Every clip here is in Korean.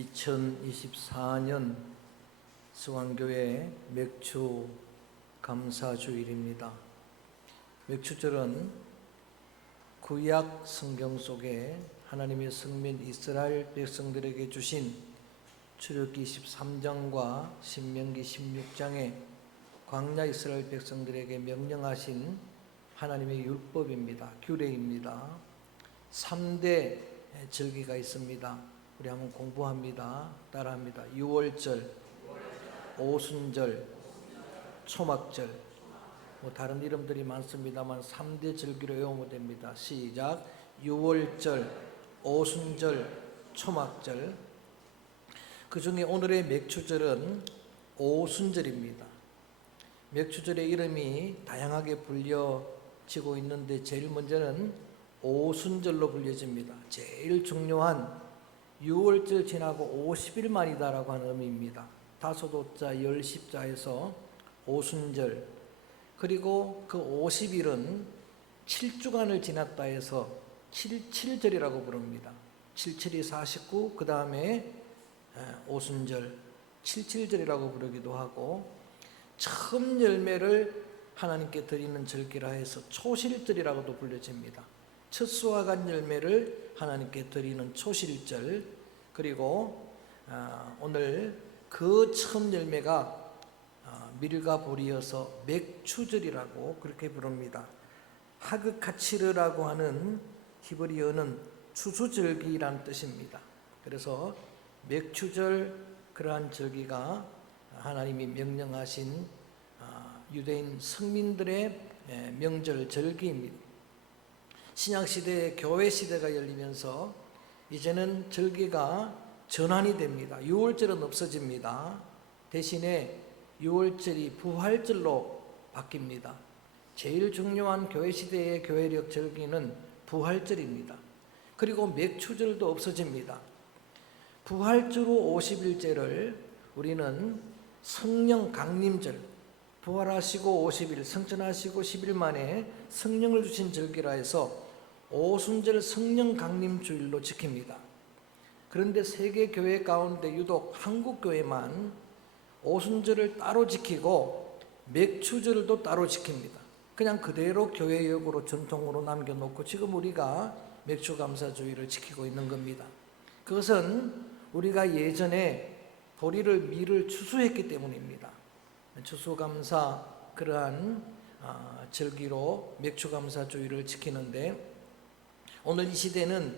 2024년 수강교회 맥주 감사주일입니다. 맥주절은 구약 성경 속에 하나님의 성민 이스라엘 백성들에게 주신 출애굽기 13장과 신명기 16장에 광야 이스라엘 백성들에게 명령하신 하나님의 율법입니다. 규례입니다. 3대 절기가 있습니다. 우리 한번 공부합니다. 따라합니다. 유월절, 오순절, 초막절. 다른 이름들이 많습니다만 3대 절기로 외우면 됩니다. 시작. 유월절, 오순절, 초막절. 그 중에 오늘의 맥주절은 오순절입니다. 맥주절의 이름이 다양하게 불려지고 있는데 제일 먼저는 오순절로 불려집니다. 제일 중요한 6월절 지나고 50일 만이다라고 하는 의미입니다. 다소도자 10십자에서 오순절, 그리고 그 50일은 7주간을 지났다 해서 77절이라고 부릅니다. 77이 49, 그 다음에 오순절, 77절이라고 부르기도 하고, 처음 열매를 하나님께 드리는 절기라 해서 초실절이라고도 불려집니다. 첫 수확한 열매를 하나님께 드리는 초실절. 그리고 오늘 그 처음 열매가 밀과 보리여서 맥추절이라고 그렇게 부릅니다. 하그카치르라고 하는 히브리어는 추수절기라는 뜻입니다. 그래서 맥추절, 그러한 절기가 하나님이 명령하신 유대인 성민들의 명절 절기입니다. 신약시대에 교회시대가 열리면서 이제는 절기가 전환이 됩니다. 6월절은 없어집니다. 대신에 6월절이 부활절로 바뀝니다. 제일 중요한 교회시대의 교회력 절기는 부활절입니다. 그리고 맥추절도 없어집니다. 부활절 후 50일째를 우리는 성령 강림절, 부활하시고 50일, 성천하시고 10일 만에 성령을 주신 절기라 해서 오순절 성령 강림 주일로 지킵니다. 그런데 세계 교회 가운데 유독 한국 교회만 오순절을 따로 지키고 맥추절도 따로 지킵니다. 그냥 그대로 교회역으로 전통으로 남겨놓고 지금 우리가 맥주 감사주일을 지키고 있는 겁니다. 그것은 우리가 예전에 보리를 밀을 추수했기 때문입니다. 추수감사, 그러한 절기로 맥주감사주일을 지키는데, 오늘 이 시대는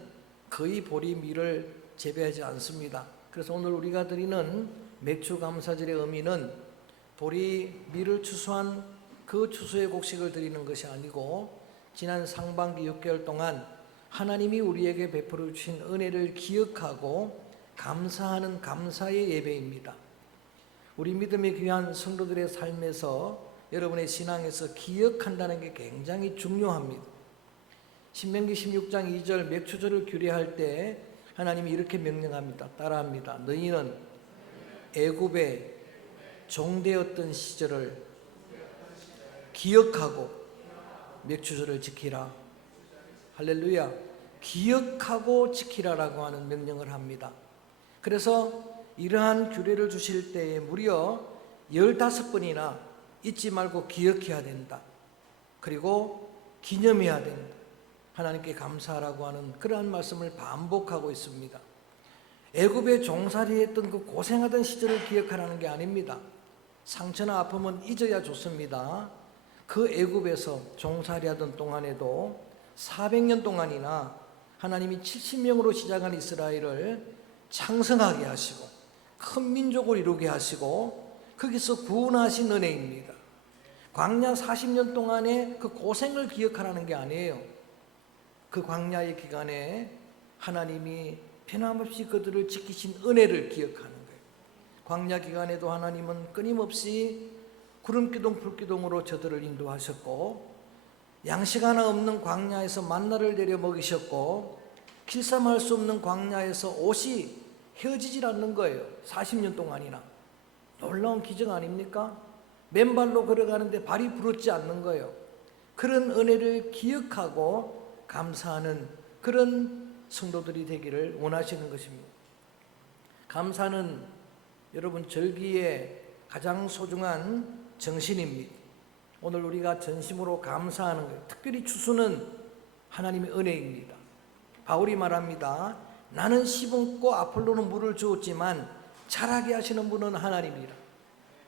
거의 보리 밀을 재배하지 않습니다. 그래서 오늘 우리가 드리는 맥주감사절의 의미는 보리 밀을 추수한 그 추수의 곡식을 드리는 것이 아니고, 지난 상반기 6개월 동안 하나님이 우리에게 베풀어 주신 은혜를 기억하고 감사하는 감사의 예배입니다. 우리 믿음의 귀한 성도들의 삶에서, 여러분의 신앙에서 기억한다는 게 굉장히 중요합니다. 신명기 16장 2절 맥추절을 규례할 때 하나님이 이렇게 명령합니다. 따라합니다. 너희는 애굽에 종되었던 시절을 기억하고 맥추절을 지키라. 할렐루야. 기억하고 지키라라고 하는 명령을 합니다. 그래서 이러한 규례를 주실 때에 무려 15번이나 잊지 말고 기억해야 된다. 그리고 기념해야 된다. 하나님께 감사하라고 하는 그러한 말씀을 반복하고 있습니다. 애굽에 종살이했던 그 고생하던 시절을 기억하라는 게 아닙니다. 상처나 아픔은 잊어야 좋습니다. 그 애굽에서 종살이하던 동안에도 400년 동안이나 하나님이 70명으로 시작한 이스라엘을 창성하게 하시고 큰 민족을 이루게 하시고 거기서 구원하신 은혜입니다. 광야 40년 동안의 그 고생을 기억하라는 게 아니에요. 그 광야의 기간에 하나님이 변함없이 그들을 지키신 은혜를 기억하는 거예요. 광야 기간에도 하나님은 끊임없이 구름기둥 불기둥으로 저들을 인도하셨고, 양식 하나 없는 광야에서 만나를 내려 먹이셨고, 길쌈할 수 없는 광야에서 옷이 헤어지질 않는 거예요. 40년 동안이나. 놀라운 기적 아닙니까? 맨발로 걸어가는데 발이 부럽지 않는 거예요. 그런 은혜를 기억하고 감사하는 그런 성도들이 되기를 원하시는 것입니다. 감사는 여러분 절기의 가장 소중한 정신입니다. 오늘 우리가 전심으로 감사하는 거예요. 특별히 추수는 하나님의 은혜입니다. 바울이 말합니다. 나는 심었고 아폴로는 물을 주었지만 자라게 하시는 분은 하나님이라.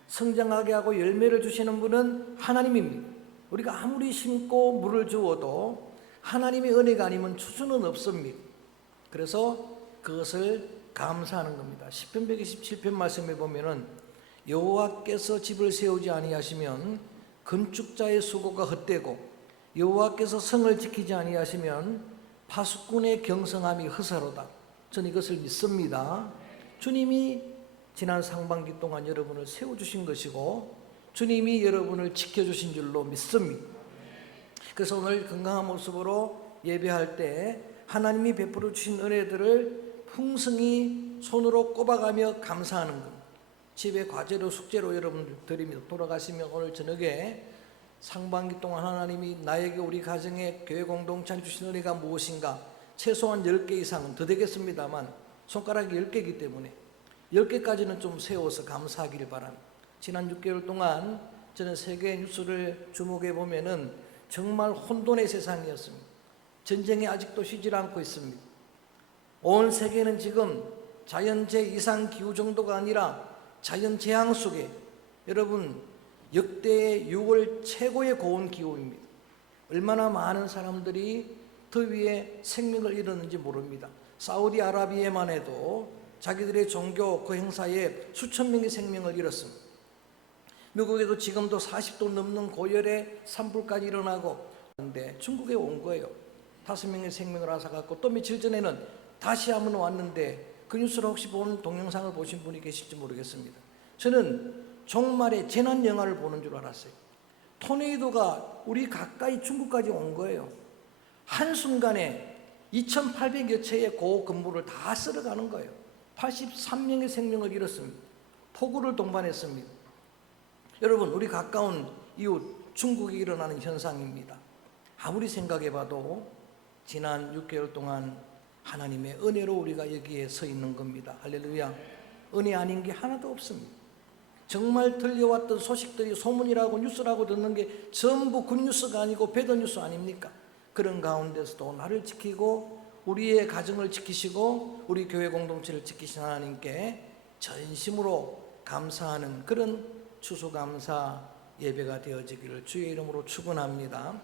성장하게 하고 열매를 주시는 분은 하나님입니다. 우리가 아무리 심고 물을 주어도 하나님의 은혜가 아니면 추수는 없습니다. 그래서 그것을 감사하는 겁니다. 시편 127편 말씀에 보면은 여호와께서 집을 세우지 아니하시면 건축자의 수고가 헛되고 여호와께서 성을 지키지 아니하시면 파수꾼의 경성함이 허사로다. 저는 이것을 믿습니다. 주님이 지난 상반기 동안 여러분을 세워주신 것이고 주님이 여러분을 지켜주신 줄로 믿습니다. 그래서 오늘 건강한 모습으로 예배할 때 하나님이 베풀어 주신 은혜들을 풍성히 손으로 꼽아가며 감사하는 것. 집에 과제로 숙제로 여러분 드립니다. 돌아가시면 오늘 저녁에 상반기 동안 하나님이 나에게 우리 가정에 교회 공동체에 주신 은혜가 무엇인가 최소한 10개 이상은 더 되겠습니다만 손가락이 10개이기 때문에 10개까지는 좀 세워서 감사하기를 바랍니다. 지난 6개월 동안 저는 세계 뉴스를 주목해 보면은 정말 혼돈의 세상이었습니다. 전쟁이 아직도 쉬질 않고 있습니다. 온 세계는 지금 자연재 이상 기후 정도가 아니라 자연재앙 속에 여러분 역대의 6월 최고의 고온 기후입니다. 얼마나 많은 사람들이 더위에 생명을 잃었는지 모릅니다. 사우디아라비아만 해도 자기들의 종교 그 행사에 수천 명의 생명을 잃었습니다. 미국에도 지금도 40도 넘는 고열에 산불까지 일어나고 있는데 중국에 온 거예요. 5명의 생명을 앗아갔고 또 며칠 전에는 다시 한번 왔는데 그 뉴스를 혹시 본 동영상을 보신 분이 계실지 모르겠습니다. 저는 종말의 재난 영화를 보는 줄 알았어요. 토네이도가 우리 가까이 중국까지 온 거예요. 한순간에 2,800여 채의 고건물을 다 쓸어가는 거예요. 83명의 생명을 잃었습니다. 폭우를 동반했습니다. 여러분, 우리 가까운 이웃 중국에 일어나는 현상입니다. 아무리 생각해봐도 지난 6개월 동안 하나님의 은혜로 우리가 여기에 서 있는 겁니다. 할렐루야. 은혜 아닌 게 하나도 없습니다. 정말 들려왔던 소식들이 소문이라고 뉴스라고 듣는 게 전부 굿뉴스가 아니고 배드뉴스 아닙니까? 그런 가운데서도 나를 지키고 우리의 가정을 지키시고 우리 교회 공동체를 지키신 하나님께 전심으로 감사하는 그런 추수감사 예배가 되어지기를 주의 이름으로 축원합니다.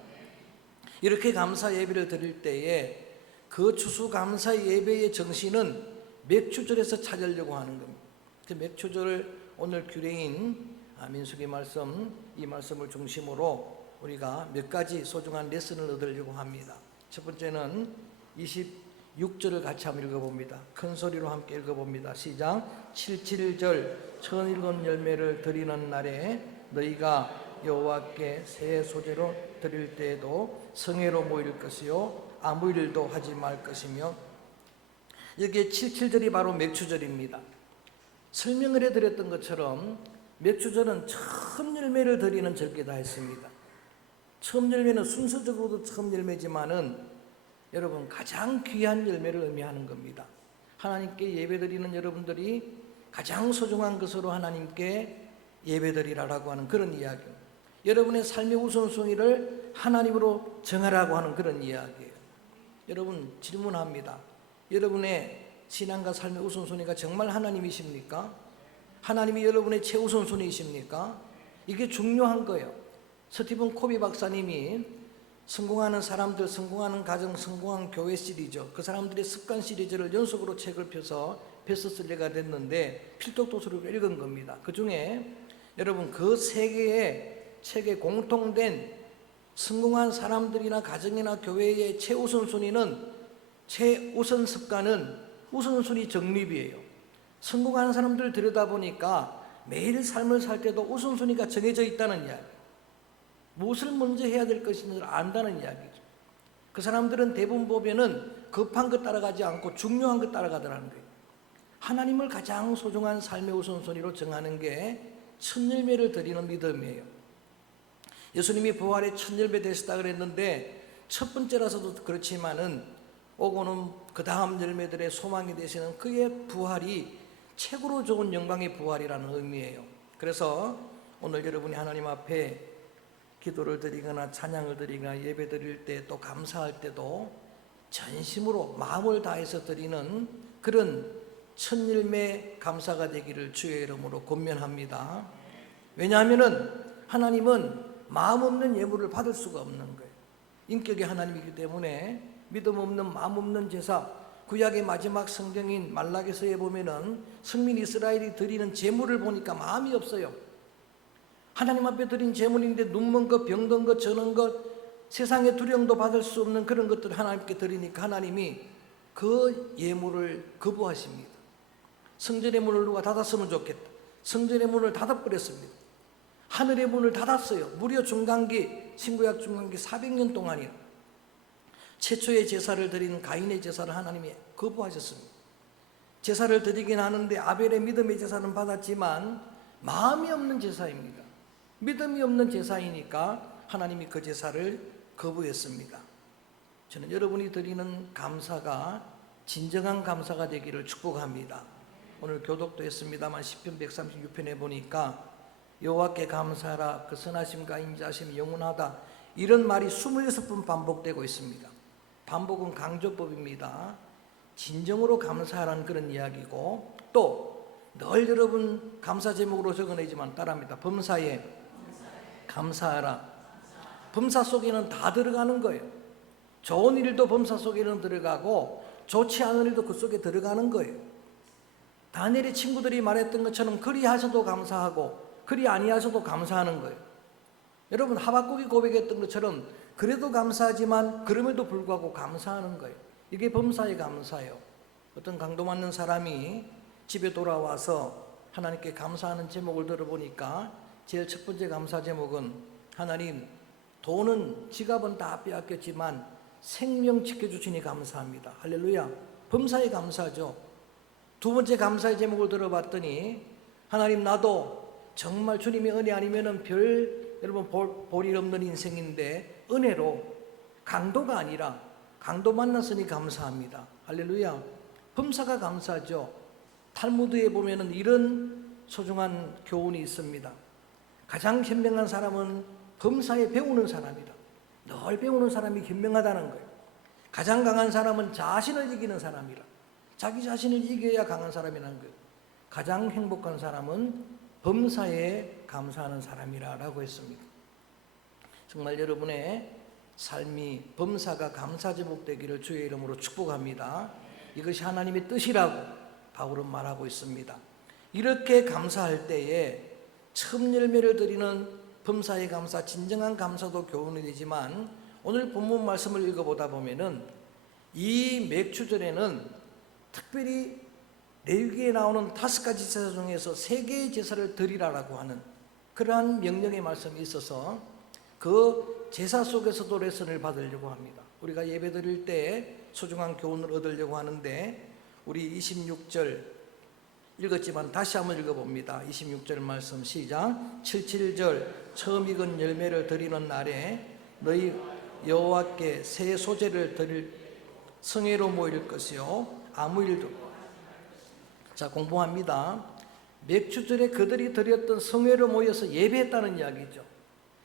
이렇게 감사 예배를 드릴 때에 그 추수감사 예배의 정신은 맥추절에서 찾으려고 하는 겁니다. 그 맥추절을 오늘 규례인 민수기 말씀, 이 말씀을 중심으로 우리가 몇 가지 소중한 레슨을 얻으려고 합니다. 첫 번째는 26절을 같이 한번 읽어봅니다. 큰 소리로 함께 읽어봅니다. 시작. 77절 천일곱 열매를 드리는 날에 너희가 여호와께 새 소재로 드릴 때에도 성회로 모일 것이요 아무 일도 하지 말 것이며, 여기에 77절이 바로 맥추절입니다. 설명을 해드렸던 것처럼 맥추절은 처음 열매를 드리는 절기다 했습니다. 처음 열매는 순서적으로도 처음 열매지만은 여러분 가장 귀한 열매를 의미하는 겁니다. 하나님께 예배드리는 여러분들이 가장 소중한 것으로 하나님께 예배드리라라고 하는 그런 이야기입니다. 여러분의 삶의 우선순위를 하나님으로 정하라고 하는 그런 이야기예요. 여러분 질문합니다. 여러분의 신앙과 삶의 우선순위가 정말 하나님이십니까? 하나님이 여러분의 최우선순위이십니까? 이게 중요한 거예요. 스티븐 코비 박사님이 성공하는 사람들, 성공하는 가정, 성공한 교회 시리즈, 그 사람들의 습관 시리즈를 연속으로 책을 펴서 베스트셀러가 됐는데 필독도서로 읽은 겁니다. 그 중에 여러분 그 세 개의 책에 공통된 성공한 사람들이나 가정이나 교회의 최우선순위는, 최우선 습관은 우선순위 정립이에요. 성공하는 사람들 들여다보니까 매일 삶을 살 때도 우선순위가 정해져 있다는 이야기. 무엇을 먼저 해야 될 것인지를 안다는 이야기죠. 그 사람들은 대부분 보면은 급한 것 따라가지 않고 중요한 것 따라가더라는 거예요. 하나님을 가장 소중한 삶의 우선순위로 정하는 게 첫 열매를 드리는 믿음이에요. 예수님이 부활의 첫 열매 되시다 그랬는데 첫 번째라서도 그렇지만은 오고는 그 다음 열매들의 소망이 되시는 그의 부활이 최고로 좋은 영광의 부활이라는 의미예요. 그래서 오늘 여러분이 하나님 앞에 기도를 드리거나 찬양을 드리거나 예배 드릴 때 또 감사할 때도 전심으로 마음을 다해서 드리는 그런 천일매 감사가 되기를 주의 이름으로 권면합니다. 왜냐하면 하나님은 마음 없는 예물을 받을 수가 없는 거예요. 인격의 하나님이기 때문에 믿음 없는 마음 없는 제사, 구약의 마지막 성경인 말라기서에 보면은 성민 이스라엘이 드리는 제물을 보니까 마음이 없어요. 하나님 앞에 드린 제물인데 눈먼 것, 병든 것, 저는 것, 세상의 두려움도 받을 수 없는 그런 것들을 하나님께 드리니까 하나님이 그 예물을 거부하십니다. 성전의 문을 누가 닫았으면 좋겠다. 성전의 문을 닫아버렸습니다. 하늘의 문을 닫았어요. 무려 중간기, 신구약 중간기 400년 동안이요. 최초의 제사를 드린 가인의 제사를 하나님이 거부하셨습니다. 제사를 드리긴 하는데 아벨의 믿음의 제사는 받았지만 마음이 없는 제사입니다. 믿음이 없는 제사이니까 하나님이 그 제사를 거부했습니다. 저는 여러분이 드리는 감사가 진정한 감사가 되기를 축복합니다. 오늘 교독도 했습니다만 시편 136편에 보니까 여호와께 감사하라, 그 선하심과 인자하심이 영원하다, 이런 말이 26번 반복되고 있습니다. 반복은 강조법입니다. 진정으로 감사하라는 그런 이야기고, 또 늘 여러분 감사 제목으로 적어내지만 따라합니다. 범사에 감사하라. 범사 속에는 다 들어가는 거예요. 좋은 일도 범사 속에는 들어가고 좋지 않은 일도 그 속에 들어가는 거예요. 다니엘의 친구들이 말했던 것처럼 그리 하셔도 감사하고 그리 아니하셔도 감사하는 거예요. 여러분 하박국이 고백했던 것처럼 그래도 감사하지만 그럼에도 불구하고 감사하는 거예요. 이게 범사의 감사예요. 어떤 강도 맞는 사람이 집에 돌아와서 하나님께 감사하는 제목을 들어보니까 제일 첫 번째 감사 제목은 하나님, 돈은 지갑은 다 빼앗겼지만 생명 지켜주시니 감사합니다. 할렐루야. 범사에 감사죠. 두 번째 감사의 제목을 들어봤더니 하나님, 나도 정말 주님의 은혜 아니면은 여러분 볼 일 없는 인생인데 은혜로 강도가 아니라 강도 만났으니 감사합니다. 할렐루야. 범사가 감사죠. 탈무드에 보면은 이런 소중한 교훈이 있습니다. 가장 현명한 사람은 범사에 배우는 사람이다. 늘 배우는 사람이 현명하다는 거예요. 가장 강한 사람은 자신을 이기는 사람이라. 자기 자신을 이겨야 강한 사람이라는 거예요. 가장 행복한 사람은 범사에 감사하는 사람이라고 했습니다. 정말 여러분의 삶이 범사가 감사 제목되기를 주의 이름으로 축복합니다. 이것이 하나님의 뜻이라고 바울은 말하고 있습니다. 이렇게 감사할 때에 처음 열매를 드리는 범사의 감사, 진정한 감사도 교훈이 되지만 오늘 본문 말씀을 읽어보다 보면은 이 맥추절에는 특별히 레위기에 나오는 5가지 제사 중에서 3개의 제사를 드리라라고 하는 그러한 명령의 말씀이 있어서 그 제사 속에서도 레슨을 받으려고 합니다. 우리가 예배 드릴 때 소중한 교훈을 얻으려고 하는데 우리 26절 읽었지만 다시 한번 읽어봅니다. 26절 말씀 시작. 77절 처음 익은 열매를 드리는 날에 너희 여호와께 새 소재를 드릴 성회로 모일 것이요 아무 일도. 자, 공부합니다. 맥추절에 그들이 드렸던 성회로 모여서 예배했다는 이야기죠.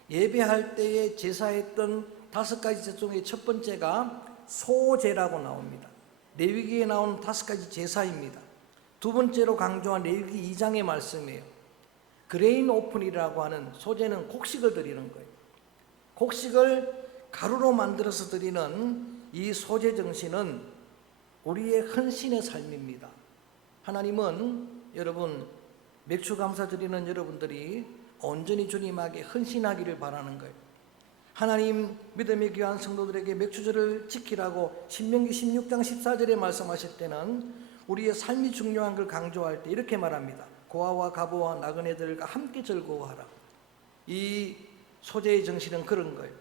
예배할 때에 제사했던 5가지 제사 중에 첫 번째가 소제라고 나옵니다. 레위기에 나오는 5가지 제사입니다. 두 번째로 강조한 레위기 2장의 말씀이에요. 그레인 오픈이라고 하는 소제는 곡식을 드리는 거예요. 곡식을 가루로 만들어서 드리는 이 소제 정신은 우리의 헌신의 삶입니다. 하나님은 여러분 맥주 감사 드리는 여러분들이 온전히 주님에게 헌신하기를 바라는 거예요. 하나님 믿음의 귀한 성도들에게 맥주절을 지키라고 신명기 16장 14절에 말씀하실 때는 우리의 삶이 중요한 걸 강조할 때 이렇게 말합니다. 고아와 가부와 나그네들과 함께 즐거워하라. 이 소재의 정신은 그런 거예요.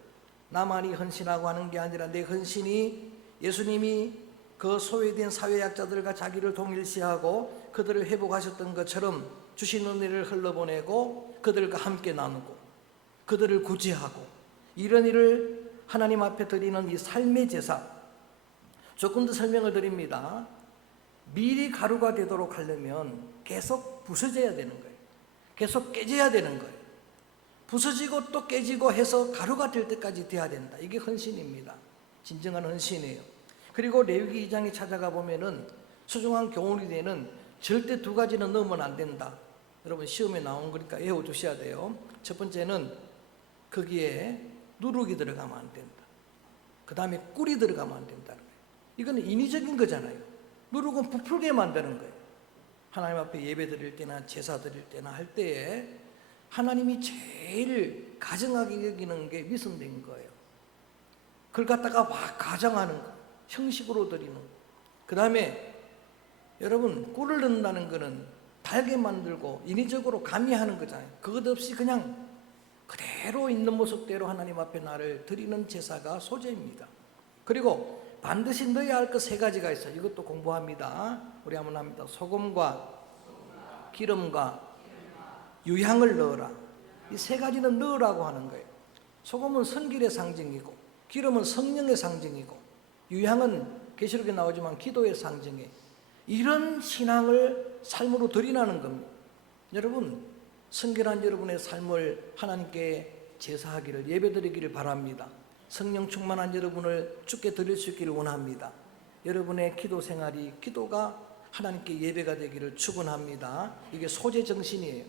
나만이 헌신하고 하는 게 아니라 내 헌신이 예수님이 그 소외된 사회약자들과 자기를 동일시하고 그들을 회복하셨던 것처럼 주신 은혜를 흘러보내고 그들과 함께 나누고 그들을 구제하고 이런 일을 하나님 앞에 드리는 이 삶의 제사. 조금 더 설명을 드립니다. 미리 가루가 되도록 하려면 계속 부서져야 되는 거예요. 계속 깨져야 되는 거예요. 부서지고 또 깨지고 해서 가루가 될 때까지 돼야 된다. 이게 헌신입니다. 진정한 헌신이에요. 그리고 레위기 2장에 찾아가 보면은 소중한 교훈이 되는 절대 두 가지는 넣으면 안 된다. 여러분 시험에 나온 거니까 외워두셔야 돼요. 첫 번째는 거기에 누룩이 들어가면 안 된다. 그 다음에 꿀이 들어가면 안 된다는 거예요. 이거는 인위적인 거잖아요. 누룩은 부풀게 만드는 거예요. 하나님 앞에 예배 드릴 때나 제사 드릴 때나 할 때에 하나님이 제일 가정하게 여기는 게 미성된 거예요. 그걸 갖다가 막 가정하는 거, 형식으로 드리는 거. 그 다음에 여러분 꿀을 넣는다는 거는 달게 만들고 인위적으로 가미하는 거잖아요. 그것 없이 그냥 그대로 있는 모습대로 하나님 앞에 나를 드리는 제사가 소제입니다. 그리고 반드시 넣어야 할 것 세 가지가 있어요. 이것도 공부합니다. 우리 한번 합니다. 소금과 기름과 유향을 넣어라. 이 세 가지는 넣으라고 하는 거예요. 소금은 성길의 상징이고, 기름은 성령의 상징이고, 유향은 계시록에 나오지만 기도의 상징이에요. 이런 신앙을 삶으로 드리라는 겁니다. 여러분, 성결한 여러분의 삶을 하나님께 제사하기를, 예배드리기를 바랍니다. 성령 충만한 여러분을 주께 드릴 수 있기를 원합니다. 여러분의 기도 생활이, 기도가 하나님께 예배가 되기를 축원합니다. 이게 소재 정신이에요.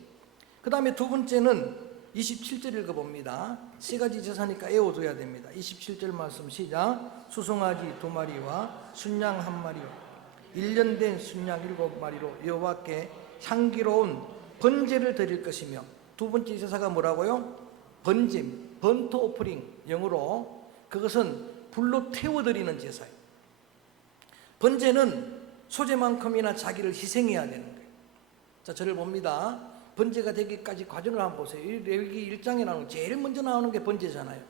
그 다음에 두 번째는 27절 읽어봅니다. 세 가지 제사니까 외워둬야 됩니다. 27절 말씀 시작. 수송아지 2마리와 순양 1마리와 1년 된 순양 7마리로 여호와께 향기로운 번제를 드릴 것이며, 두 번째 제사가 뭐라고요? 번제, 번트 오프링, 영어로 그것은 불로 태워드리는 제사예요. 번제는 소재만큼이나 자기를 희생해야 되는 거예요. 자, 저를 봅니다. 번제가 되기까지 과정을 한번 보세요. 레위기 1장에 나오는 제일 먼저 나오는 게 번제잖아요.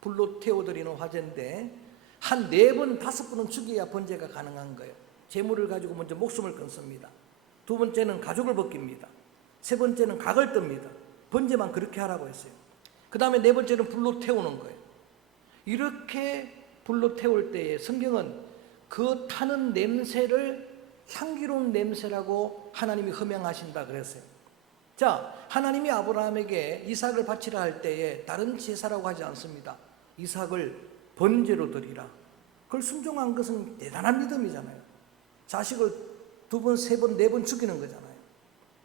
불로 태워드리는 화제인데 한 4번, 5번은 죽여야 번제가 가능한 거예요. 재물을 가지고 먼저 목숨을 끊습니다. 두 번째는 가죽을 벗깁니다. 세 번째는 각을 뜹니다. 번제만 그렇게 하라고 했어요. 그 다음에 네 번째는 불로 태우는 거예요. 이렇게 불로 태울 때에 성경은 그 타는 냄새를 향기로운 냄새라고 하나님이 허명하신다 그랬어요. 자, 하나님이 아브라함에게 이삭을 바치라 할 때에 다른 제사라고 하지 않습니다. 이삭을 번제로 드리라. 그걸 순종한 것은 대단한 믿음이잖아요. 자식을 2번, 3번, 4번 죽이는 거잖아요.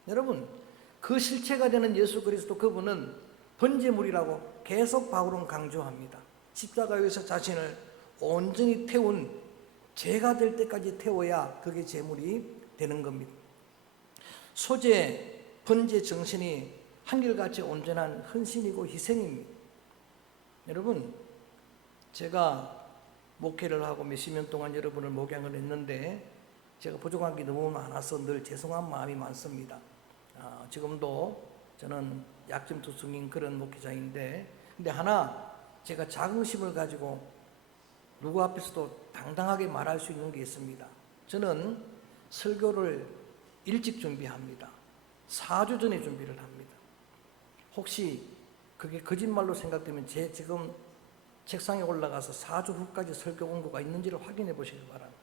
여러분, 그 실체가 되는 예수 그리스도, 그분은 번제물이라고 계속 바울은 강조합니다. 십자가에서 자신을 온전히 태운 죄가 될 때까지 태워야 그게 제물이 되는 겁니다. 소재, 번제 정신이 한결같이 온전한 헌신이고 희생입니다. 여러분, 제가 목회를 하고 몇십 년 동안 여러분을 목양을 했는데 제가 부족한 게 너무 많아서 늘 죄송한 마음이 많습니다. 지금도 저는 약점투성인 그런 목회자인데, 근데 하나 제가 자긍심을 가지고 누구 앞에서도 당당하게 말할 수 있는 게 있습니다. 저는 설교를 일찍 준비합니다. 4주 전에 준비를 합니다. 혹시 그게 거짓말로 생각되면 제 지금 책상에 올라가서 4주 후까지 설교 원고가 있는지를 확인해 보시기 바랍니다.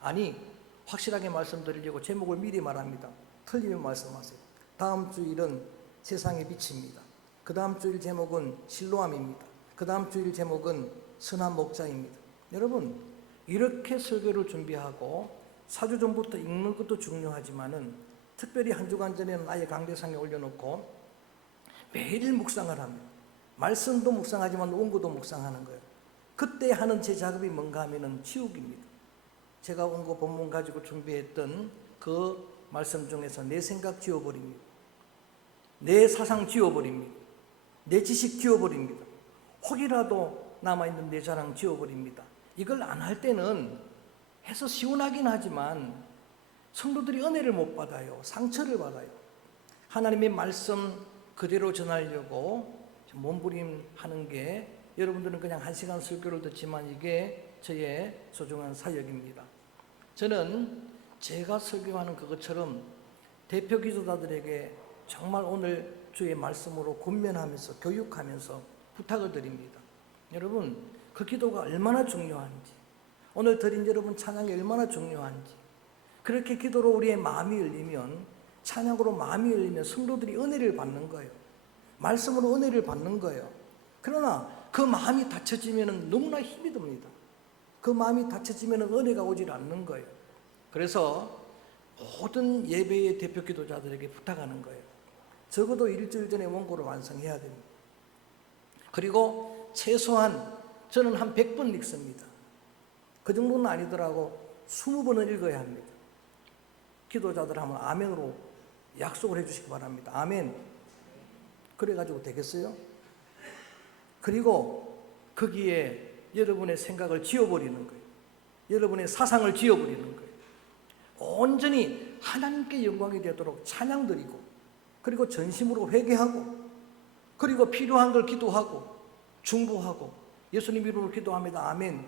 아니, 확실하게 말씀드리려고 제목을 미리 말합니다. 틀리면 말씀하세요. 다음 주일은 세상의 빛입니다. 그 다음 주일 제목은 실로암입니다. 그 다음 주일 제목은 선한 목자입니다. 여러분, 이렇게 설교를 준비하고 4주 전부터 읽는 것도 중요하지만은 특별히 한 주간 전에는 아예 강대상에 올려놓고 매일 묵상을 합니다. 말씀도 묵상하지만 원고도 묵상하는 거예요. 그때 하는 제 작업이 뭔가 하면은 치우기입니다. 제가 원고 본문 가지고 준비했던 그 말씀 중에서 내 생각 지워버립니다. 내 사상 지워버립니다. 내 지식 지워버립니다. 혹이라도 남아있는 내 자랑 지워버립니다. 이걸 안 할 때는 해서 시원하긴 하지만 성도들이 은혜를 못 받아요. 상처를 받아요. 하나님의 말씀 그대로 전하려고 몸부림하는 게, 여러분들은 그냥 1시간 설교를 듣지만 이게 저의 소중한 사역입니다. 저는 제가 설교하는 그것처럼 대표 기도자들에게 정말 오늘 주의 말씀으로 권면하면서 교육하면서 부탁을 드립니다. 여러분, 그 기도가 얼마나 중요한지, 오늘 드린 여러분 찬양이 얼마나 중요한지, 그렇게 기도로 우리의 마음이 열리면, 찬양으로 마음이 열리면 성도들이 은혜를 받는 거예요. 말씀으로 은혜를 받는 거예요. 그러나 그 마음이 닫혀지면 너무나 힘이 듭니다. 그 마음이 닫혀지면 은혜가 오질 않는 거예요. 그래서 모든 예배의 대표 기도자들에게 부탁하는 거예요. 적어도 일주일 전에 원고를 완성해야 됩니다. 그리고 최소한 저는 한 100번 읽습니다. 그 정도는 아니더라도 20번은 읽어야 합니다. 기도자들 하면 아멘으로 약속을 해주시기 바랍니다. 아멘. 그래가지고 되겠어요? 그리고 거기에 여러분의 생각을 지워버리는 거예요. 여러분의 사상을 지워버리는 거예요. 온전히 하나님께 영광이 되도록 찬양 드리고, 그리고 전심으로 회개하고, 그리고 필요한 걸 기도하고 중보하고 예수님 이름으로 기도합니다. 아멘.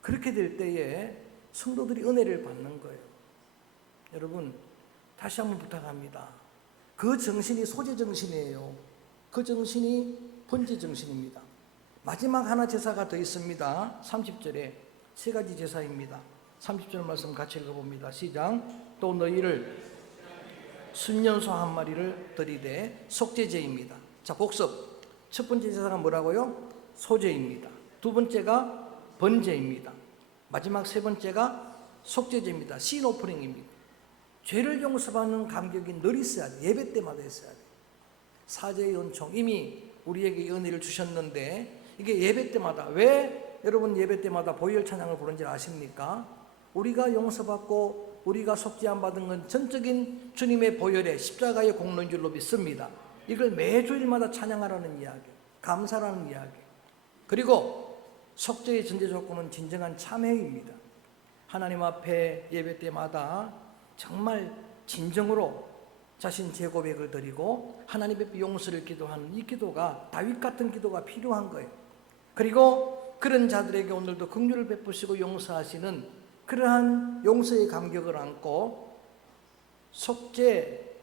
그렇게 될 때에 성도들이 은혜를 받는 거예요. 여러분, 다시 한번 부탁합니다. 그 정신이 소재 정신이에요. 그 정신이 번제 정신입니다. 마지막 하나 제사가 더 있습니다. 30절에 세 가지 제사입니다. 30절 말씀 같이 읽어봅니다. 시작. 또 너희를 순년소 한 마리를 드리되 속죄제입니다. 자, 복습. 첫 번째 제사가 뭐라고요? 소제입니다. 두 번째가 번제입니다. 마지막 세 번째가 속죄제입니다. 신 오퍼링입니다. 죄를 용서받는 감격이 늘 있어야 돼. 예배 때마다 있어야 돼. 사제의 은총, 이미 우리에게 은혜를 주셨는데, 이게 예배 때마다, 왜 여러분 예배 때마다 보혈 찬양을 부르는지 아십니까? 우리가 용서받고 우리가 속죄함 받은 건 전적인 주님의 보혈의 십자가의 공로인 줄로 믿습니다. 이걸 매주일마다 찬양하라는 이야기, 감사라는 이야기. 그리고 속죄의 전제 조건은 진정한 참회입니다. 하나님 앞에 예배 때마다 정말 진정으로 자신 제고백을 드리고 하나님 앞에 용서를 기도하는 이 기도가, 다윗 같은 기도가 필요한 거예요. 그리고 그런 자들에게 오늘도 긍휼을 베푸시고 용서하시는 그러한 용서의 감격을 안고, 속죄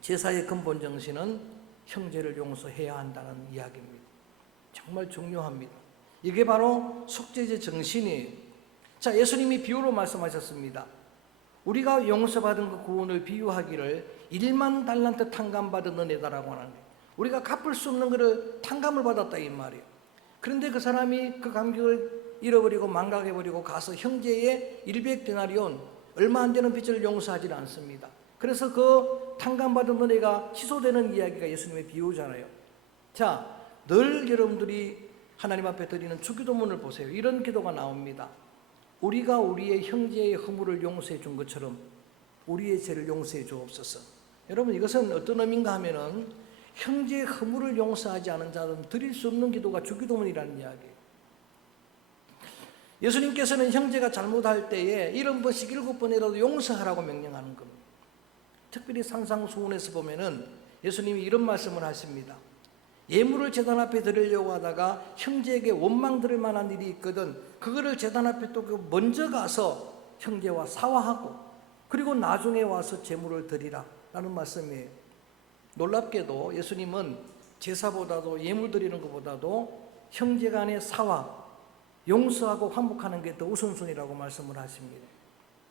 제사의 근본 정신은 형제를 용서해야 한다는 이야기입니다. 정말 중요합니다. 이게 바로 속죄제 정신이에요. 자, 예수님이 비유로 말씀하셨습니다. 우리가 용서받은 그 구원을 비유하기를 1만 달란트 탕감받은 은혜다라고 하는데, 우리가 갚을 수 없는 것을 탕감을 받았다 이 말이에요. 그런데 그 사람이 그 감격을 잃어버리고 망각해버리고 가서 형제의 100데나리온, 얼마 안 되는 빚을 용서하지 않습니다. 그래서 그 탕감받은 은혜가 취소되는 이야기가 예수님의 비유잖아요. 자, 늘 여러분들이 하나님 앞에 드리는 주기도문을 보세요. 이런 기도가 나옵니다. 우리가 우리의 형제의 허물을 용서해 준 것처럼 우리의 죄를 용서해 주옵소서. 여러분, 이것은 어떤 의미인가 하면은 형제의 허물을 용서하지 않은 자들은 드릴 수 없는 기도가 주기도문이라는 이야기예요. 예수님께서는 형제가 잘못할 때에 70번씩 7번이라도 용서하라고 명령하는 겁니다. 특별히 산상수훈에서 보면은 예수님이 이런 말씀을 하십니다. 예물을 제단 앞에 드리려고 하다가 형제에게 원망 들을 만한 일이 있거든 그거를 제단 앞에 또 먼저 가서 형제와 사화하고 그리고 나중에 와서 제물을 드리라 라는 말씀이에요. 놀랍게도 예수님은 제사보다도 예물 드리는 것보다도 형제 간의 사화, 용서하고 화목하는 게 더 우선순위라고 말씀을 하십니다.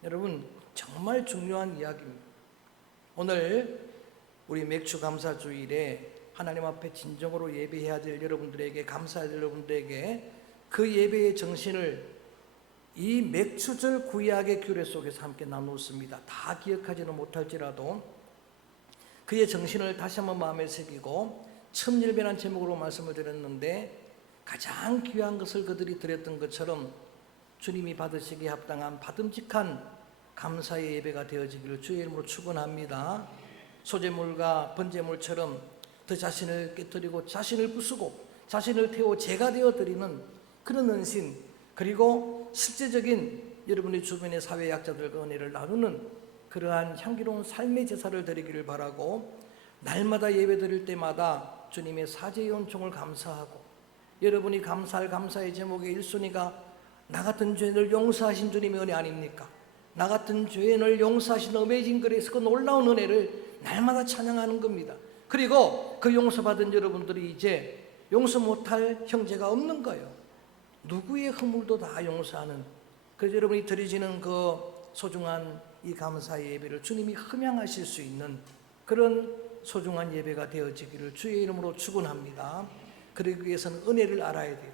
여러분, 정말 중요한 이야기입니다. 오늘 우리 맥주 감사 주일에 하나님 앞에 진정으로 예배해야 될 여러분들에게, 감사해야 될 여러분들에게 그 예배의 정신을 이 맥주절 구약의 규례 속에서 함께 나누었습니다. 다 기억하지는 못할지라도 그의 정신을 다시 한번 마음에 새기고 첨예배란 제목으로 말씀을 드렸는데, 가장 귀한 것을 그들이 드렸던 것처럼 주님이 받으시기에 합당한 받음직한 감사의 예배가 되어지기를 주의 이름으로 축원합니다. 소제물과 번제물처럼 더 자신을 깨뜨리고 자신을 부수고 자신을 태워 제가 되어 드리는 그런 은신, 그리고 실제적인 여러분의 주변의 사회 약자들과 은혜를 나누는 그러한 향기로운 삶의 제사를 드리기를 바라고, 날마다 예배 드릴 때마다 주님의 사제의 은총을 감사하고, 여러분이 감사할 감사의 제목의 1순위가 나 같은 죄인을 용서하신 주님의 은혜 아닙니까? 나 같은 죄인을 용서하신 어메이징 그레이스, 그 놀라운 은혜를 날마다 찬양하는 겁니다. 그리고 그 용서받은 여러분들이 이제 용서 못할 형제가 없는 거예요. 누구의 허물도 다 용서하는, 그래서 여러분이 드리시는 그 소중한 이 감사의 예배를 주님이 흠양하실 수 있는 그런 소중한 예배가 되어지기를 주의 이름으로 축원합니다. 그러기 위해서는 은혜를 알아야 돼요.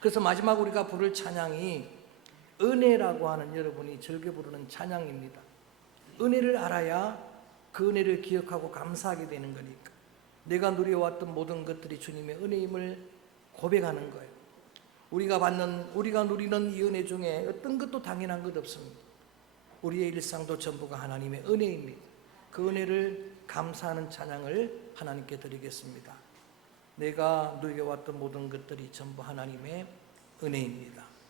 그래서 마지막 우리가 부를 찬양이 은혜라고 하는, 여러분이 즐겨 부르는 찬양입니다. 은혜를 알아야 그 은혜를 기억하고 감사하게 되는 거니까. 내가 누려왔던 모든 것들이 주님의 은혜임을 고백하는 거예요. 우리가 누리는 이 은혜 중에 어떤 것도 당연한 것 없습니다. 우리의 일상도 전부가 하나님의 은혜입니다. 그 은혜를 감사하는 찬양을 하나님께 드리겠습니다. 내가 누려왔던 모든 것들이 전부 하나님의 은혜입니다.